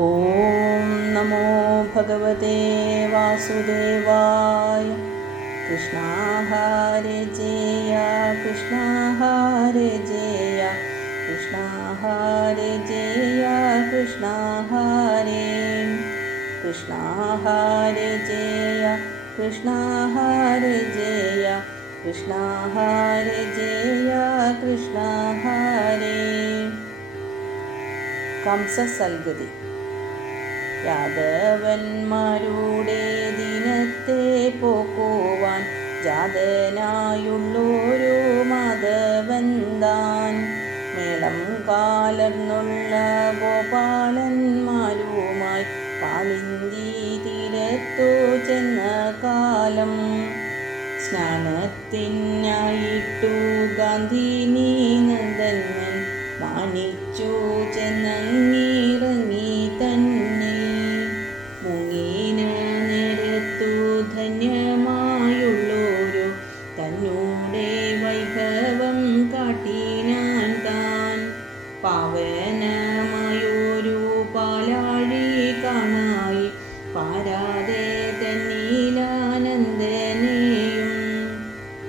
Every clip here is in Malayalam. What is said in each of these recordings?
ഓം നമോ ഭഗവതേ വാസുദേവായ. കൃഷ്ണ ഹരേ ജയ കൃഷ്ണ ഹരേ ജയ കൃഷ്ണ ഹരേ ജയ കൃഷ്ണ ഹരേ കൃഷ്ണ ഹരേ ജയ കൃഷ്ണ ഹരേ ജയ കൃഷ്ണ ഹരേ ജയ കൃഷ്ണ ഹരേ. കംസസൽഗതി. യാദവന്മാരുടെ ദിനത്തെ പോക്കുവാൻ ജാതനായുള്ളൊരു മാധവൻ താൻ മേളം കാലർന്നുള്ള ഗോപാലന്മാരുമായി കാളിന്തി തീരത്തു ചെന്ന കാലം സ്നാനത്തിനായിട്ടു ഗാന്ധിനി നന്ദനൻ മാനിച്ചു ചെന്നിറങ്ങി തന്നെ മുങ്ങീന നേരത്തു ധന്യമായുള്ളൊരു തന്നൂടെ വൈഭവം കാട്ടിനാൻ താൻ പാവനമായൊരു പാലാഴി കാണായി പാരാതെ തന്നീലാനന്ദനെയും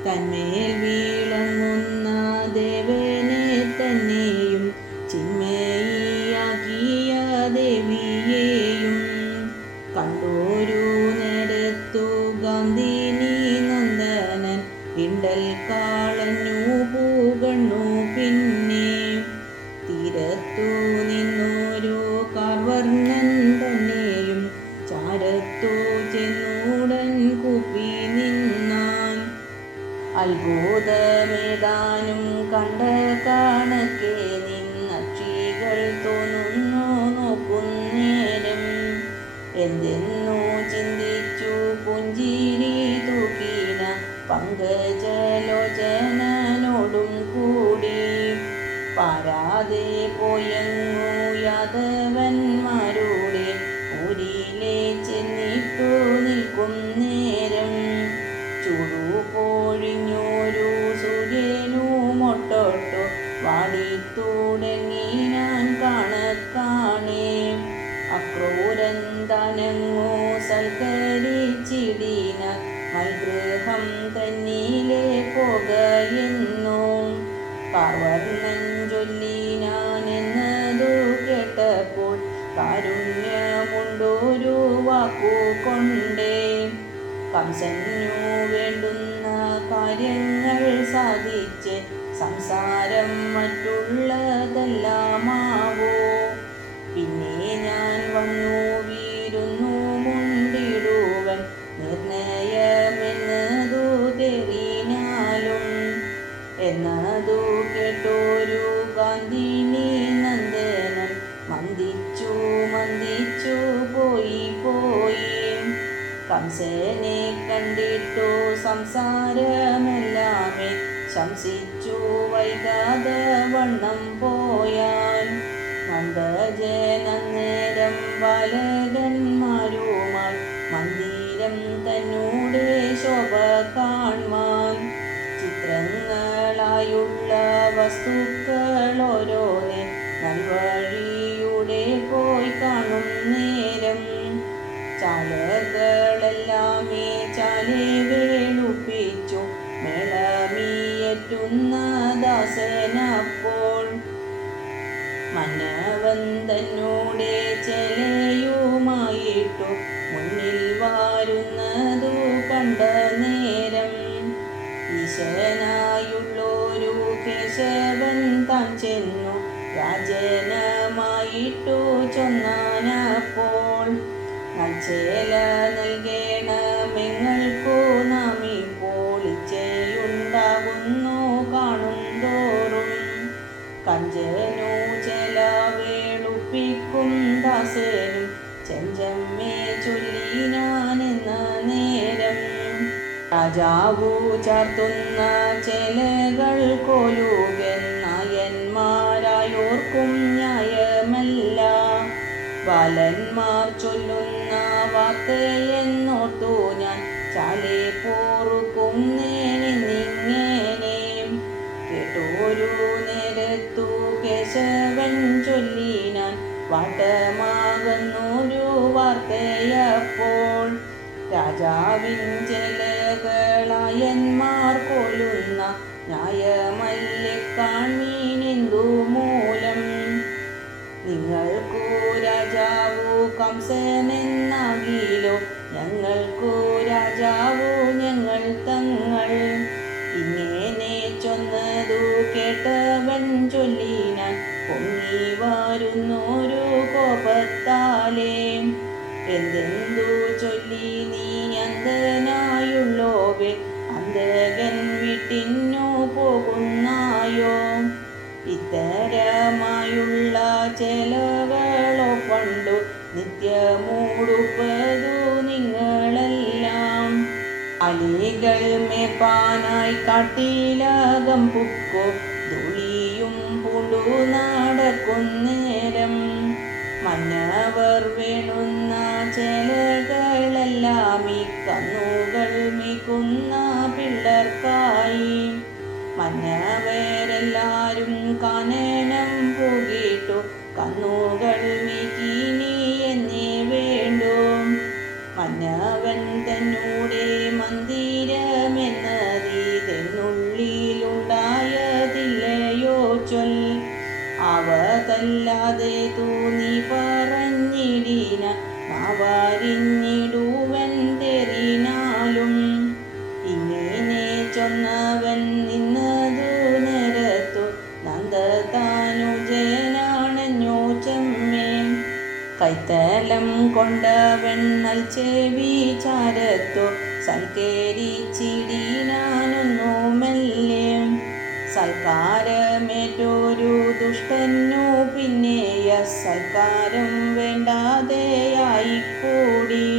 തന്മേൽ വീളങ്ങുന്ന ദേവനെ തന്നെയും ചിന്മയിയാക്കിയ ദേവിയെയും കണ്ടോരു നേരത്തു ഗാന്ധിനി നന്ദനൻ ഇണ്ടൽ കാളഞ്ഞു പൂകണ്ണു. പിന്നെ തീരത്തു നിന്നൊരു കാർവർണ്ണൻ തന്നെയും ചാരത്തു ചെന്നൂടൻ കൂപ്പി നിന്നാൻ. അത്ഭുതമേതാനും കണ്ട കാണക്കെ നിന്നക്ഷികൾ തോന്നുന്നു നോക്കുന്നേരം എന്തെന്നു ചിന്തിച്ചു പുഞ്ചിരി തൂക്കിന പങ്കജലോചനോടും കൂടി പാരാതെ പോയങ്ങു യാദവന്മാരുടെ ഊരിലെ ചെന്നിട്ടു നിൽക്കും നേരം ചൂടുപൊഴിഞ്ഞൊരു സൂര്യനു മൊട്ടൊട്ടു വാടിത്തുടങ്ങി ഞാൻ കാണേ അക്രൂരൻ താനങ്ങു സൽക്കരിച്ചിടിന മൽഗൃഹം തന്നിലെ പോകയെന്നു കാർവർണ്ണൻ ചൊല്ലിനാനെന്നതു കേട്ടപ്പോൾ കാരുണ്യമുണ്ടൊരു വാക്കുകൊണ്ടേ കംസനു വേണ്ടുന്ന കാര്യങ്ങൾ സാധിച്ച് സംസാരം മറ്റുള്ളതെല്ലാമാവോ. പിന്നെ ഞാൻ വന്നു വീരുന്നു മുണ്ടിടുവൻ നിർണയമെന്നതു തെറിഞ്ഞാലും എന്നതു കേട്ടൊരു ഗാന്ധിനി നന്ദനൻ മന്ദിച്ചു പോയി. കംസനെ കണ്ടിട്ടു സംസാരമെല്ലാമേ ശംസിച്ചു വൈകാതെ വണ്ണം പോയാൽ. നന്ദജനന്നേരം ബാലകന്മാരുമായി മന്ദിരം തന്നൂടെ ശോഭ കാൺമാൻ ചിത്രങ്ങളായുള്ള വസ്തുക്കളോരോനെ നൽവഴിയുടെ പോയി കാണും നേരം ചാലകളെല്ലാമേ ചാലെ വേളുപ്പിച്ചു മേളമിയേറ്റുന്ന ദാസനപ്പോൾ മന്നവൻ തന്നൂടെ ചെലയുമായിട്ടു മുന്നിൽ വാരുന്നതു കണ്ട നേരം ഈശനായുള്ളൊരു കേശവൻ താൻ ചെന്നു രാജനമായിട്ടു ചൊന്നാനപ്പോൾ ചേല നൽകേണമെങ്ങൾക്കു നാം ഇപ്പോൾ ഇച്ഛയുണ്ടാകുന്നു കാണുന്തോറും കഞ്ചനു ചെല വേളുപ്പിക്കും ദാസനും ചെഞ്ചമ്മേ ചൊല്ലിനാനെന്ന നേരം രാജാവു ചാർത്തുന്ന ചെലകൾ കൊലുകെന്നായന്മാരായോർക്കും ന്യായമല്ല ബാലന്മാർ ചൊല്ലുന്ന വാർത്തയെന്നോർത്തു ഞാൻ ചാലെ പോറുക്കും നേനിങ്ങനെ കേട്ടോരു നേരത്തു കേശവൻ ചൊല്ലിനാൻ വാട്ടമാകുന്നൊരു വാർത്തയപ്പോൾ. രാജാവിൻ ചെലകളായന്മാർ കൊല്ലുന്ന ന്യായമല്ലേ കാൺമീനെന്തു മൂലം. നിങ്ങൾക്കു രാജാവു കംസനെന്നാകിലോ, ഞങ്ങൾക്കു രാജാവു ഞങ്ങൾ തങ്ങൾ. ഇങ്ങനെ ചൊന്നതു കേട്ടവൻ ചൊല്ലിനാൻ പൊങ്ങി വരുന്നൊരു കോപത്താലേ. എന്തെന്തു ചൊല്ലി നീ അന്ധനായുള്ളോവേ, അന്ധകൻ വീട്ടിന്നു പോകുന്നായോ. ഇത്തരമായുള്ള ചെലകളോ പണ്ടു നിത്യമൂടുപ്പതു നിങ്ങളെല്ലാം. അലികൾ മേപ്പാനായി കാട്ടിലകം പുക്കോ, ധൂളിയും പൂണ്ടു നടക്കുന്നേരം. മന്നവർ വേണുന്ന ചെലകളെല്ലാം ഈ കന്നുകൾ മിക്കുന്ന പിള്ളർക്കായി. മന്നവരെല്ലാരും കാനനം പോകിട്ടു കന്നുകൾ മിക്കിനി എന്നേ വേണ്ടു. മന്നവൻ തന്നൂടെ മന്ദിരമെന്നതിനുള്ളിലുണ്ടായതില്ലയോ ചൊൽ. അവതല്ലാതെ തൂന്നി പറഞ്ഞിടിന നാവരിഞ്ഞിടുവൻ തെറിനാലും. ഇങ്ങനെ ചൊന്നവൻ നിന്നതു നേരത്തു നന്ദതാനുജനാണഞ്ഞോ ചെമ്മേ. കൈത്തലം കൊണ്ടവൻ നൽചെവി ചാരത്തു സൽക്കരിച്ചിടിനാനൊന്നു മെല്ലെ. സൽക്കാരമേറ്റൊരു ദുഷ്ടനു പിന്നെയ സൽക്കാരം വേണ്ടാതെയായിക്കൂടി.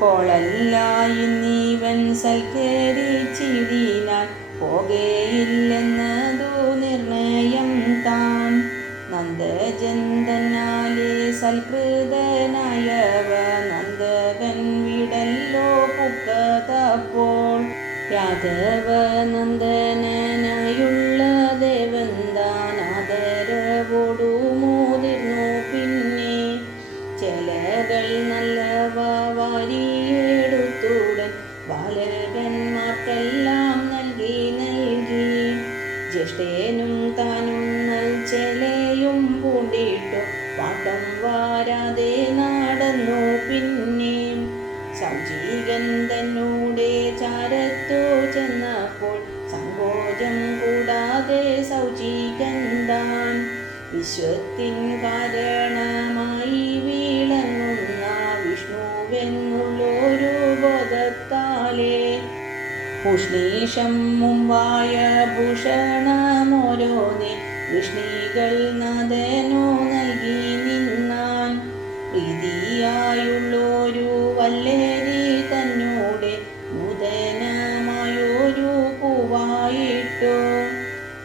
കോളല്ലായി നീവൻ സൽക്കരിച്ചിടിനാൻ പോകയില്ലെന്നതു നിർണയം താൻ. നന്ദജൻ തന്നാലെ സൽകൃതനായവ നന്ദകൻ വിടല്ലോ പുക്കതപ്പോൾ. യാദവ നന്ദനായുള്ള ദേവൻ താൻ ആദരവോടു മുതിർന്നു പിന്നെ. ചെലകൾ നല്ലവ വാരിയെടുത്തുടൻ ബാലകന്മാർക്കെല്ലാം നൽകി. ജ്യേഷ്ഠനും താനും നൽചെലയും പൂണ്ടിട്ടു പാട്ടം വാരാതെ നടന്നു പിന്നെ. സൗചികൻ തന്നൂടെ ചാരത്തു ചെന്നപ്പോൾ സങ്കോചം കൂടാതെ സൗചികൻ താൻ. വിശ്വത്തിൻ കാരണമായി വിളങ്ങുന്ന വിഷ്ണുവെന്നുള്ളൊരു ബോധത്താലേ. ഉഷ്ണീഷം മുമ്പായ ഭൂഷണമോരോന്നേ വൃഷ്ണികൾ നാഥനു നൽകി നിന്നാൻ. പ്രീതിയായുള്ളൊരു വല്ലേരി തന്നൂടെ നൂതനമായൊരു പൂവായിട്ടു.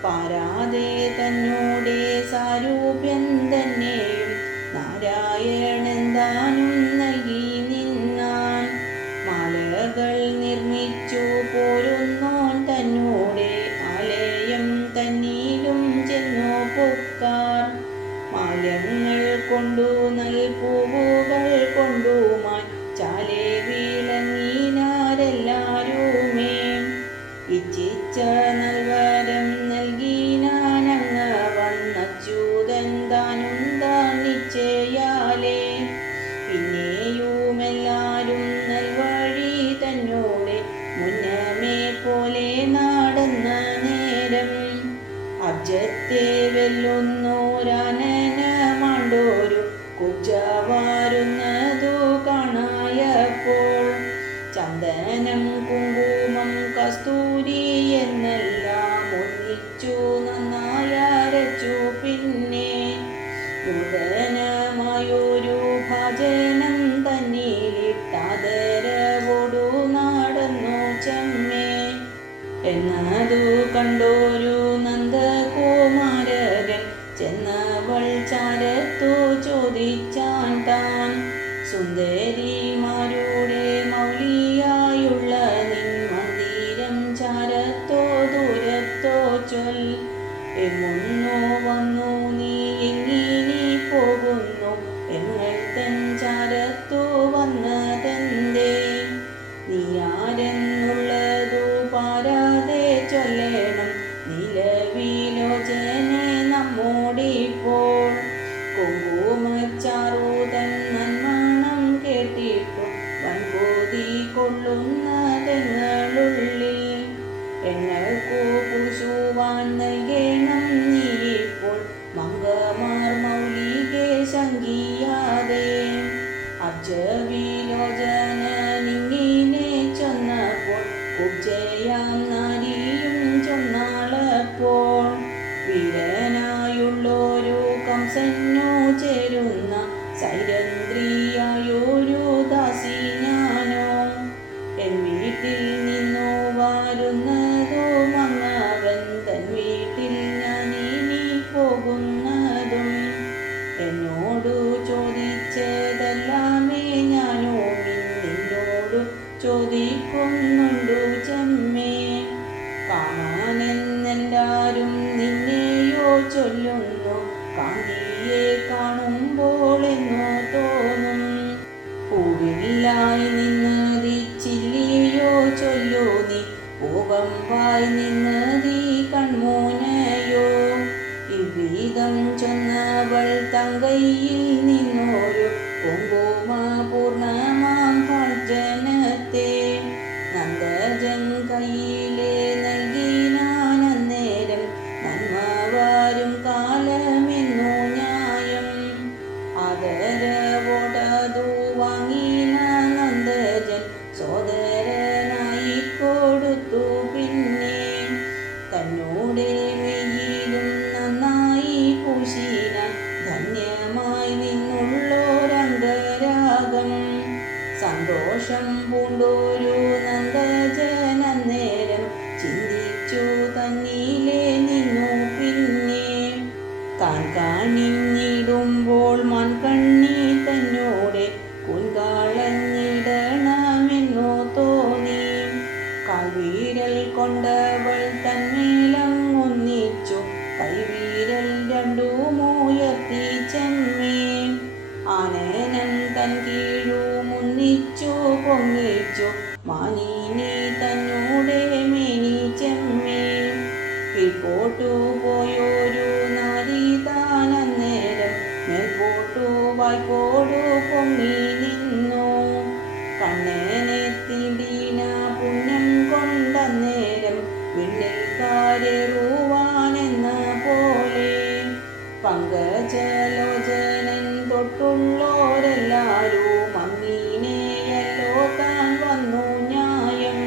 പാരാതെ തന്നൂടെ സാരൂപ്യം തന്നെയും നാരായണൻ താനും നൽകി നിന്നാൻ. മാലകൾ നിർമ്മിച്ചു പോരുന്നോൻ തന്നൂടെ ആലയം തന്നിലും ചെന്നു പൊക്കാർ. മാല്യങ്ങൾ കൊണ്ടു നൽപൂവുകൾ കൊണ്ടുമായി ചാലെ വിളങ്ങിനാരെല്ലാരുമേ. ഇച്ഛിച്ച നൽവരം നൽകിനാനങ്ങ വന്നച്യുതൻ താനും താൻ നിശ്ചയാലേ. പിന്നെയുമെല്ലാരും നൽവഴി തന്നൂടെ മുന്നമേ പോലെ നടന്ന നേരം. അബ്ജത്തെ വെല്ലുന്നോരാനനമാണ്ടോരു കുബ്ജ വാരുന്നതു കാണായപ്പോൾ. ചന്ദനം കുങ്കുമം കസ്തൂരി എന്നെല്ലാം ഒന്നിച്ചു നന്നായരച്ചു പിന്നെ. നൂതനമായൊരു ഭജനം തന്നിലിട്ടാദരവോടു നടന്നു ചെമ്മേ. എന്നതു കണ്ടോരു നന്ദകുമാരകൻ ചെന്നവൾ ചാരത്തു ചോദിച്ചാൻ താൻ. സുന്ദരിമാരുടെ മൗലിയായുള്ള നിൻ മന്ദിരം ചാരത്തോ ദൂരത്തോ ചൊൽ. എങ്ങുന്നു വന്നു നീ എങ്ങിനി പോകുന്നു ആരെന്നുള്ളതു പാരാതെ ചൊല്ലേണം നിലവിലോചനെ നമ്മോടിപ്പോൾ. കുങ്കുമച്ചാറുതൻ നന്മണം കേട്ടിട്ടു വൻകൊതി കൊള്ളുന്നതെങ്ങളുള്ളിൽ. എണ്ണക്കു പൂശുവാൻ നൽകേണം നീപ്പോൾ മംഗമാർ മൗലികെ ശങ്കിയാതെ. അബ്ജവിലോചനനിങ്ങിനെ ചൊന്നപ്പോൾ കുബ്ജയാം നാരിയും ചൊന്നാളപ്പോൾ. വീരനായുള്ളൊരു കംസനു ചേരുന്ന സൈരന്ധ്രിയായൊരു ദാസി ഞാനോ. എൻ വീട്ടിൽ നിന്നു വരുന്നതോ മങ്ങവൻ തൻ വീട്ടിൽ ഞാനിനി പോകുന്നതും. എന്നോടു ചോദിച്ചതെല്ലാമേ ഞാനോ നിന്നോടു ചോദിക്കുന്നുണ്ടു ചെമ്മേ. കാണാനെന്നെല്ലാരും നിന്നെയോ ചൊല്ലുന്നു കാന്തിയെ കാണുമ്പോൾ എന്നോ തോന്നും. പൂവില്ലായി നിന്നതിച്ചില്ലിയോ ചൊല്ലു നീ പൂവമ്പായി നിന്നതി കൺമൂനയോ. ഇവ്വിധം ചൊന്നവൾ തങ്കയിൽ നിന്നൊരു കുങ്കുമപൂർണമാം ഭജനത്തെ നന്ദജൻ കയ്യിലെ നൽകിനാനന്നേരം. നന്മ വരും കാലമെന്നു ന്യായം ആദരവോടതു വാങ്ങിന നന്ദജൻ സോദരനായി കൊടുത്തു. പിന്നെ തന്നോടെ മെയ്യിലും നന്നായി പൂശിനാൻ ധന്യമായി നിന്നുള്ളോരംഗരാഗം. സന്തോഷം പൂണ്ടൊരു നന്ദജനന്നേരം ചിന്തിച്ചു തന്നിലെ നിന്നു. പിന്നെ താൻ കാണിഞ്ഞിടുമ്പോൾ മൺകണ്ണി തന്നോടെ കുൻകാളഞ്ഞിടണമെന്നു തോന്നി. കാൽവീരൽ കൊണ്ടവൾ തന്മേലങ്ങൊന്നിച്ചു കൈവീരൽ രണ്ടുമുയർത്തി ചെമ്മേ. ആനേനം തൻ കീഴുമുന്നിച്ചു പൊങ്ങിച്ചു മാനിനി തന്നോടെ മേനി ചെമ്മേ. കീഴ്പോട്ടു പോയൊരു നാരി താനന്നേരം മേൽപോട്ടു വായ്പോടു പൊങ്ങി നിന്നു. കണ്ണനെത്തിടിന പുണ്യം കൊണ്ടന്നേരം വിണ്ണിൽ കാരേറുവാനെന്ന പോലെ. പങ്കജലോചനൻ തൊട്ടുള്ളോരെല്ലാരും അങ്ങിനെയല്ലോ താൻ വന്നു ന്യായം.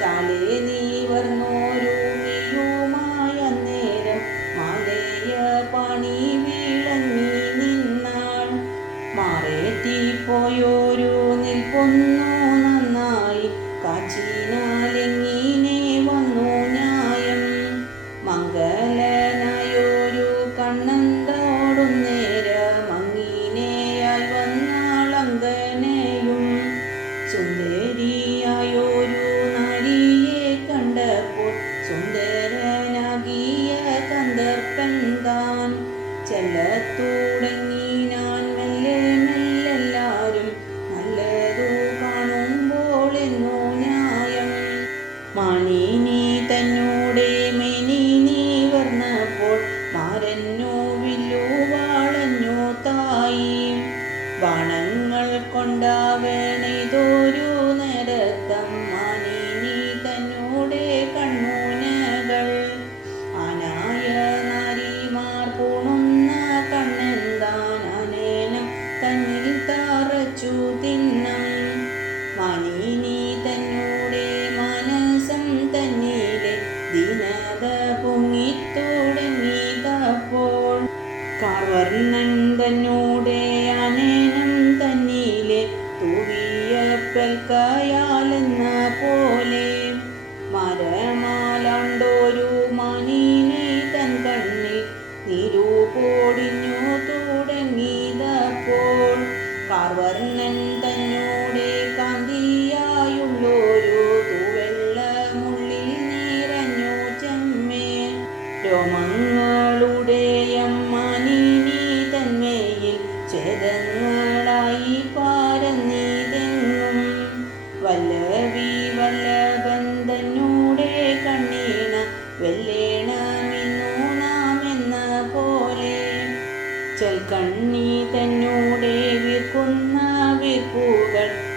ചാലേ നീവർന്നോരു മിയുമായന്നേരം മാലയ പണി വിളങ്ങി നിന്നാൾ. മാറേറ്റിപ്പോയൊരു നിൽപ്പൊന്നു നന്നായി കാച്ചിനാലെങ്ങിനെ വന്നു ന്യായം. മംഗലനായൊരു കണ്ണന്തോടുന്നേരം അങ്ങിനെയായി വന്നാളങ്കനെയും. സുന്ദരിയായൊരു നാരിയെ കണ്ടപ്പോൾ സുന്ദരനാകിയ കന്ദർപ്പൻ താൻ. ചെല്ലത്തുടങ്ങിനാൻ മെല്ലെ മെല്ലെല്ലാരും നല്ലതു കാണുമ്പോൾ എന്നോ ന്യായം. മാനിനി തന്നോടെ മേനി നീവർന്നപ്പോൾ മാരന്നു വില്ലുവാളഞ്ഞു തായി. ബാണങ്ങൾ കൊണ്ടാവേണെയ്തൊരു നേരത്തം മാനിനി തന്നോടെ കൺമൂനകൾ. ആനായ നാരിമാർ പൂണുന്ന കണ്ണെന്താൻ അനേനം തന്നിൽ തറച്ചു തിന്നം. മാനിനി തന്നോടെ മനസം തന്നിലെ ദീനത പൊങ്ങിത്തുടങ്ങിയതപ്പോൾ. കാർവർണ്ണൻ തന്നോടെ അനേനം തന്നിലെ തൂവിയപ്പൽക്കയാലെന്ന പോലെ. മരമാലാണ്ടൊരു മാനിനി തൻ കണ്ണിൽ നീരു പൊടിഞ്ഞു തുടങ്ങിയതപ്പോൾ. കാർവർണ്ണൻ തന്നോടെ കാന്തിയായുള്ളൊരു തൂവെള്ളമുള്ളിൽ നിറഞ്ഞു ചെമ്മേ. രോമങ്ങളുടെയം മാനിനി തന്മേയിൽ ഛേദങ്ങളായി പാരന്നീതെങ്ങും. വല്ലവി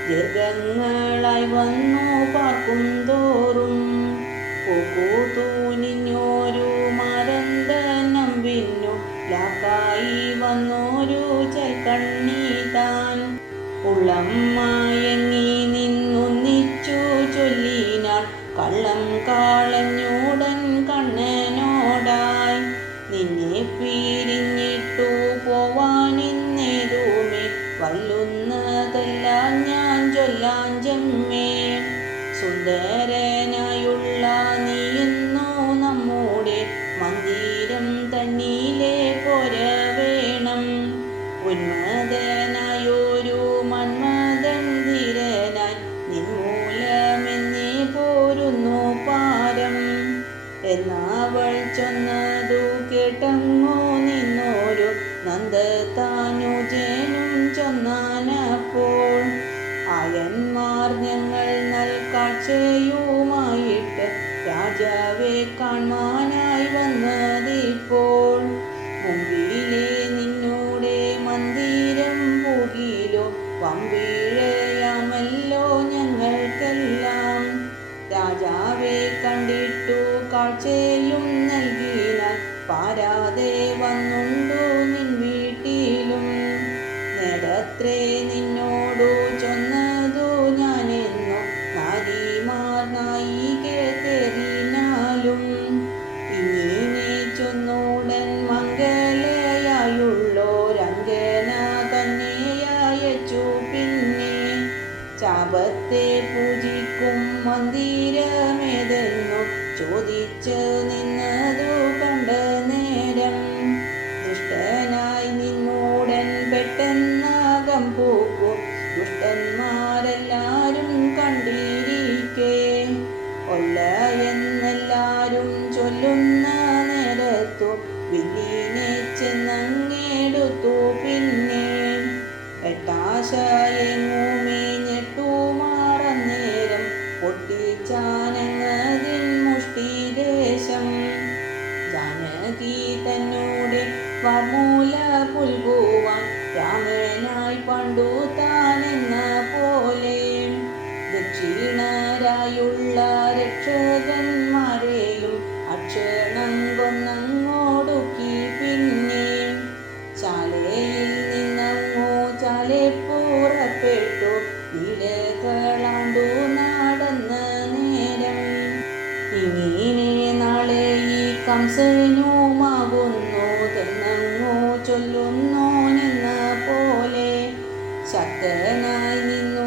ദീർഘങ്ങളായി വന്നു പാർക്കും തോറും പൂക്കൂത്തൂനിഞ്ഞോരു മരന്തനം പിന്നു ലാക്കായി വന്നോരു ചെൽക്കണ്ണി താൻ ഉള്ളം മയങ്ങി നിന്നൊന്നിച്ചു ചൊല്ലിനാൾ കള്ളം കാളഞ്ഞൂടൻ കണ്ണനോടായി നിന്നെ പിരിഞ്ഞിട്ടു പോവാനിന്നേതുമേ വല്ലുന്നതല്ല ഞാൻ ചൊല്ലാൻ ജമ്മേ സുന്ദരനായുള്ള നീയെന്നോ നമ്മുടെ മന്ദിരം തന്നിലെ പോര വേണം ഉന്മദനായൊരു മന്മദൻ ധീരനായി നിൻമൂലമെന്നേ പോരുന്നു പാരം എന്നവൾ ചൊന്നതു കേട്ടങ്ങോ നിന്നോരു നന്ദതാനുജനും ചൊന്നാനപ്പോൾ ആയന്മാർ ഞങ്ങൾ നൽകാഴ്ചയുമായിട്ട് രാജാവെ കാണാനായി വന്നതിപ്പോൾ മുമ്പിലെ നിന്നോടെ മന്ദിരം പോകിലോ വമ്പിഴയാമല്ലോ ഞങ്ങൾക്കെല്ലാം രാജാവെ കണ്ടിട്ടു കാഴ്ചയും നൽകിനാൽ പാരാതെ വന്നുണ്ടു നിൻ വീട്ടിലും നേരത്രേ നിന്നോടു ചൊന്നതു ഞാനെന്നു നാരിമാർ നായികെ തെറിനാലും ഇങ്ങനെ ചൊന്നോടൻ മംഗലയായുള്ളോരങ്കന തന്നെയച്ചു പിന്നെ ശാപത്തെ പൂജിക്കും മന്ദിരമേതെന്നു ചോദിച്ചു നിന്നതു കണ്ട നേരം ദുഷ്ടനായി നിന്നോടൻ പെട്ടെന്നകം പൂക്കു ദുഷ്ടന്മാരെല്ലാരും കണ്ടിരിക്കേ ഒല്ല എന്നെല്ലാരും ചൊല്ലുന്ന നേരത്തു വില്ലിനെ ചെന്നങ്ങെടുത്തു പിന്നെ എട്ടാശയെങ്ങുമേ ഞെട്ടുമാറന്നേരം പൊട്ടിച്ചാനങ്ങതിൻ മുഷ്ടിദേശം ജാനകി തന്നോടെ വാർമൂല പുൽകുവാൻ രാമനായി പണ്ടു താനെന്ന പോലെ ദക്ഷിണരായുള്ള രക്ഷകന്മാരെയും അക്ഷണം കൊന്നങ്ങോടുക്കി പിന്നെ ശാലയിൽ നിന്നങ്ങോ ചാലെ പുറപ്പെട്ടു ഇലകളാണ്ടു നടന്ന നേരം ഇങ്ങനെ നാളെ ഈ കംസനുമാകുന്നതെന്നങ്ങോ ചൊല്ലുന്നോനെന്ന പോലെ ശക്തനായി നിന്നു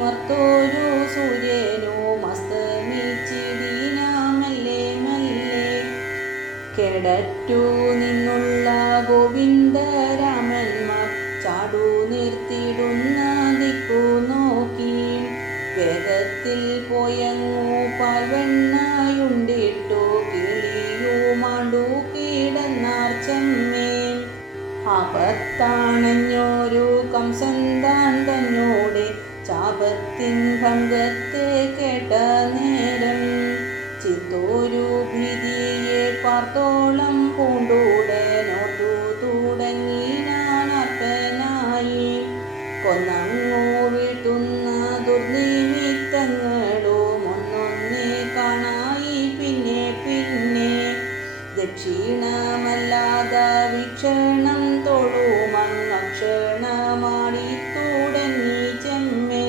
മർത്തോരു സൂര്യനോ മസ്തമിച്ചിടീനാമല്ലേ മല്ലേ കേടറ്റു നിന്നുള്ള ഗോവിന്ദരാമന്മാർ ചാടു നിർത്തിയിടുന്ന ദിക്കു നോക്കി വേഗത്തിൽ പോയങ്ങു പാൽവെണ്ണയുണ്ടിട്ടു കിളിയുമാണ്ടു കിടന്നാർ ചെമ്മേ ആപത്താണഞ്ഞോരു കംസൻ താൻ തന്നോടെ ചാപത്തിൻ ഭംഗത്തെ കേട്ട നേരം ചിത്തോരു ഭീതിയെ പാർത്തോളം പൂണ്ടൂടനോട്ടു തുടങ്ങി നാനർപ്പനായി കൊന്നങ്ങോ വീട്ടുന്ന ദുർനിമിത്തങ്ങളും ഒന്നൊന്നേ കാണായി പിന്നെ പിന്നെ ദക്ഷിണമല്ലാത വീക്ഷണം തൊഴുമങ്ങക്ഷണമാടി തുടങ്ങി ചെമ്മേ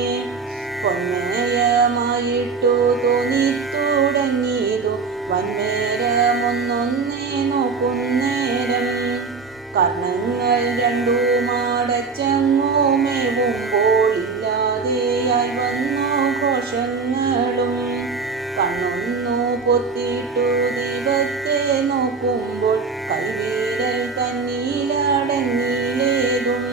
പൊന്മയമായിട്ടു തോന്നിത്തുടങ്ങിയതു വന്മേരമൊന്നൊന്നേ നോക്കുന്നേരം കർണങ്ങൾ രണ്ടുമാടച്ചങ്ങോ മേവുമ്പോൾ ഇല്ലാതെയായി വന്നു ഘോഷങ്ങളും കണ്ണൊന്നു പൊത്തിട്ടു ദീപത്തെ നോക്കുമ്പോൾ കൈവിരൽ തന്നീലടങ്ങിലേതും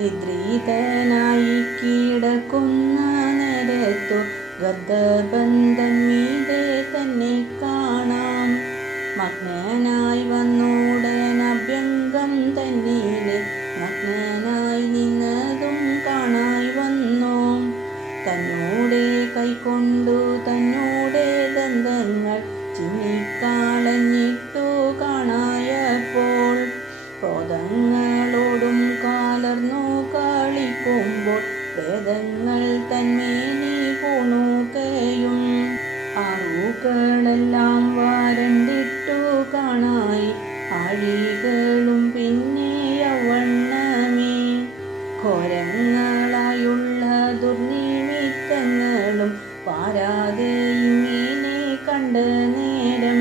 നിദ്രിതനായി കിടക്കുന്ന നേരത്തു ഗർദബന്ധം മീതെ തന്നെ കാണാം മഗ്നനായി വന്നുടൻ അഭ്യംഗം തന്നീലെ നഗ്നനായി നിന്നതും കാണായി വന്നു തന്നോടെ കൈക്കൊണ്ടു തന്നോടെ ദന്തങ്ങൾ ചിന്നിക്കാളഞ്ഞിട്ടു കാണായപ്പോൾ ക്രോധങ്ങളോടും കാലർന്നു കളിക്കുമ്പോൾ വേദങ്ങൾ തന്മേനി പൂണുകയും ആറുകളെല്ലാം വരണ്ടിട്ടു കാണായി ആഴികളും പിന്നെ യൗവണ്ണമേ ഘോരങ്ങളായുള്ള ദുർനിമിത്തങ്ങളും പാരാതെ ഇങ്ങനെ കണ്ട നേരം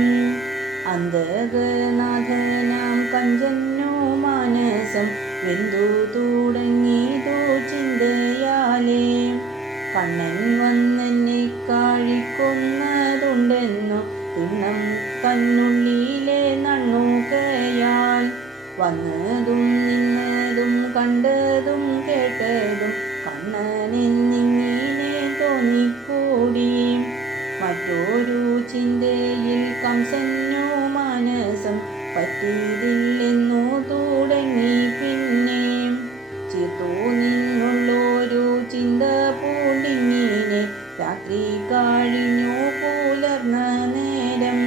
അന്തകനാഥനാം കഞ്ചന്നു മാനസം വെന്തു തുടങ്ങിയതു ചിന്തയാലേ കണ്ണൻ വന്നെന്നെ കാഴിക്കൊന്നതുണ്ടെന്നു തിണ്ണം തന്നുള്ളിലെ നണ്ണുകയാൽ വന്നതും നിന്നതും കണ്ടതും കേട്ടതും കണ്ണനെന്നിങ്ങനെ തോന്നിക്കൂടി മറ്റൊരു ചിന്തയിൽ കംസനു മാനസം പറ്റിയതില്ലെന്നു തുടങ്ങി പിന്നെ ചേർത്തു നിന്നുള്ളൊരു ചിന്ത പൂണ്ടിങ്ങിനെ രാത്രി കഴിഞ്ഞു പുലർന്ന നേരം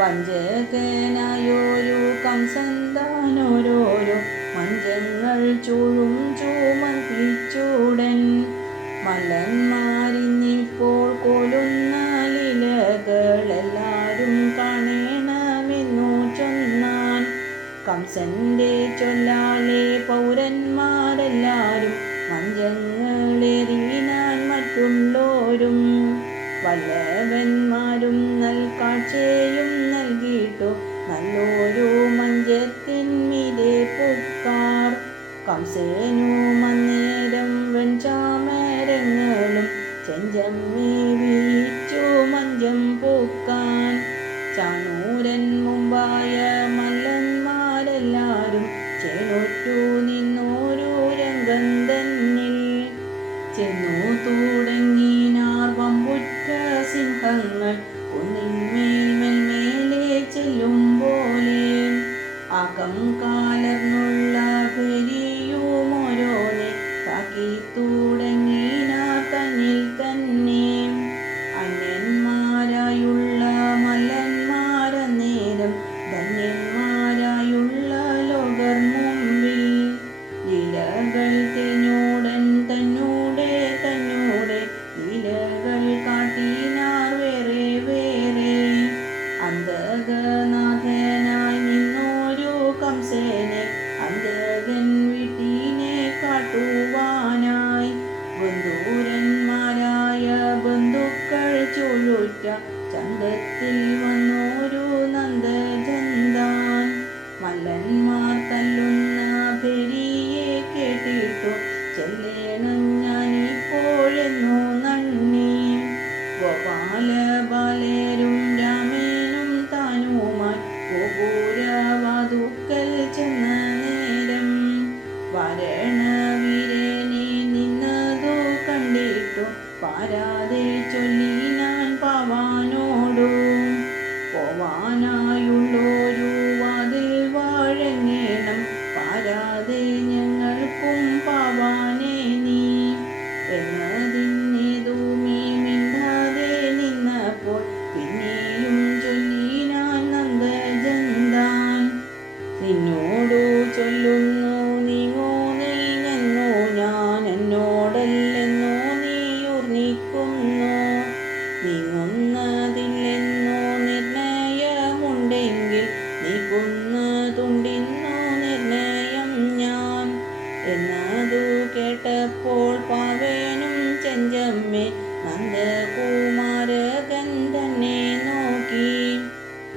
വഞ്ചകനായൊരു കംസൻ താനോരോരോ മഞ്ചങ്ങൾ ചൂഴും ചുമപ്പിച്ചൂടൻ മല്ലന്മാരിന്നിപ്പോൾ കൊല്ലുന്ന ലീലകളെല്ലാരും കാണണമെന്നു ചൊന്നാൻ കംസന്റെ ചൊല്ലാലെ പൗരന്മാരെല്ലാരും മഞ്ചങ്ങളെറിയാൻ മറ്റുള്ളോരും വല്ലവന്മാരും നൽകാഴ്ചയും നൽകിയിട്ടു നല്ലൊരു മഞ്ചത്തിന്മീതെ പുക്കാർ കംസേനു മന്നേരം വെൺചാമരങ്ങളും ചെഞ്ചമ്മേ വീച്ചു മഞ്ചം പൂക്കാൻ ചാണൂരൻ മുമ്പായ മല്ലന്മാരെല്ലാരും ചേണൊറ്റു നിന്നോരു രംഗം തന്നിൽ ചെന്നു തുടങ്ങിനാർ വമ്പുറ്റ സിംഹങ്ങൾ ഒന്നിന്മേൽ മേൽമേലെ ചെല്ലും പോലെ അകം കാലർന്നുള്ള പെരിയുമോരോനെ താക്കി തുടങ്ങിനാർ തന്നിൽ തന്നെ അന്യന്മാരായുള്ള മല്ലന്മാരന്നേരം ധന്യന്മാരായുള്ള ലോകർ മുമ്പിൽ ലീലകൾ തെഞ്ഞോടൻ തന്നൂടെ ലീലകൾ കാട്ടിനാർ വേറെ വേറെ അന്തകനാഥനായി നിന്നോരു കംസനെ അന്തകൻ വീട്ടിനെ കാട്ടുവാനായി ബന്ധൂരന്മാരായ ബന്ധുക്കൾ ചുഴുറ്റ ചന്തത്തിൽ വന്നോരു നന്ദജന്താൻ മല്ലന്മാർ തല്ലുന്ന പെരിയെ കേട്ടിട്ടു ചെല്ലേണം ഞാനിപ്പോഴെന്നു നന്ദി ഗോപാല ബാലരും രാമേനും താനുമായി ഗോപുരവാതുക്കൽ ചെന്ന നേരം വരണവീരനെ നിന്നതു കണ്ടിട്ടു പാരാതെ ചൊല്ലിനാൻ പാവാനോടു പോവാനായുള്ളൊരു വാതിൽ വഴങ്ങേണം പാരാതെ ഞങ്ങൾക്കും പാവാനെ നീ എന്നതിന്നേതുമേ മിണ്ടാതെ നിന്നപ്പോൾ പിന്നെയും ചൊല്ലിനാൻ നന്ദജന്താൻ നിന്നോടു ചൊല്ലുന്നു നീങ്ങോ നീങ്ങെന്നോ ഞാൻ എന്നോടല്ലെന്നോ നീ ഊർന്നിക്കുന്നു നീങ്ങുന്നതില്ലെന്നോ നിർണയമുണ്ടെങ്കിൽ നീക്കുന്നതുണ്ടിന്നോ നിർണയം ഞാൻ എന്നതു കേട്ടപ്പോൾ പാവേനും ചെഞ്ചമ്മേ നന്ദകുമാരകൻ തന്നെ നോക്കി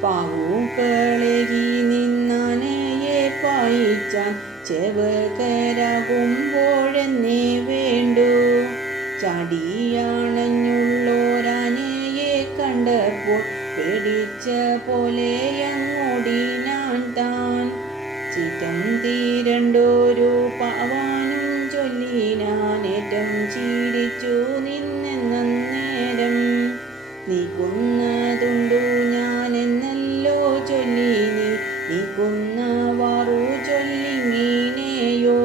പാവുകളെരി നിന്നാനയെ പായിച്ചാൻ ചെവകരാകുമ്പോഴെന്നേ വേണ്ടു ചാടിയാണഞ്ഞുള്ളോരാനയെ കണ്ടപ്പോൾ പേടിച്ച പോലെ അങ്ങോടിനാൻ താൻ ചിറ്റം തീരണ്ടൊരു പാവാനും ചൊല്ലിനാനേറ്റം ചീരിച്ചു നിന്നെന്ന നേരം നീക്കുന്നതുണ്ടു ഞാനെന്നല്ലോ ചൊല്ലി നീക്കുന്ന വാറു ചൊല്ലിങ്ങീനെയോ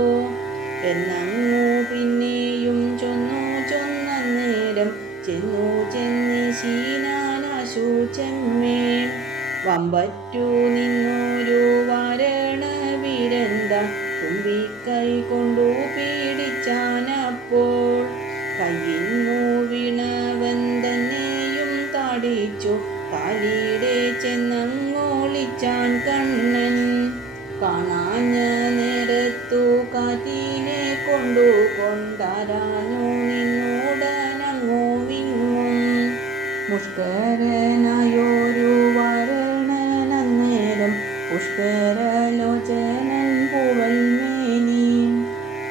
എന്നങ്ങു പിന്നെയും ചൊന്നന്നേരം ചെന്നു ചെന്നീശീനാനാശു ചെമ്മേ വമ്പറ്റു നിന്നൊരു വാരണ വീരന്ത തുമ്പിക്കൈ കൊണ്ടു പീഡിച്ചാനപ്പോൾ വാലിടെ ചെന്നങ്ങോളിച്ചാൻ കണ്ണൻ. കാണാഞ്ഞ നേരത്തു കാറ്റിനെ കൊണ്ടാരാഞ്ഞു നിന്നോടനങ്ങോ വിങ്ങും. മുഷ്കരനായൊരു വരണനന്നേരം പുഷ്കരലോചനൻ പൂവൽമേനി.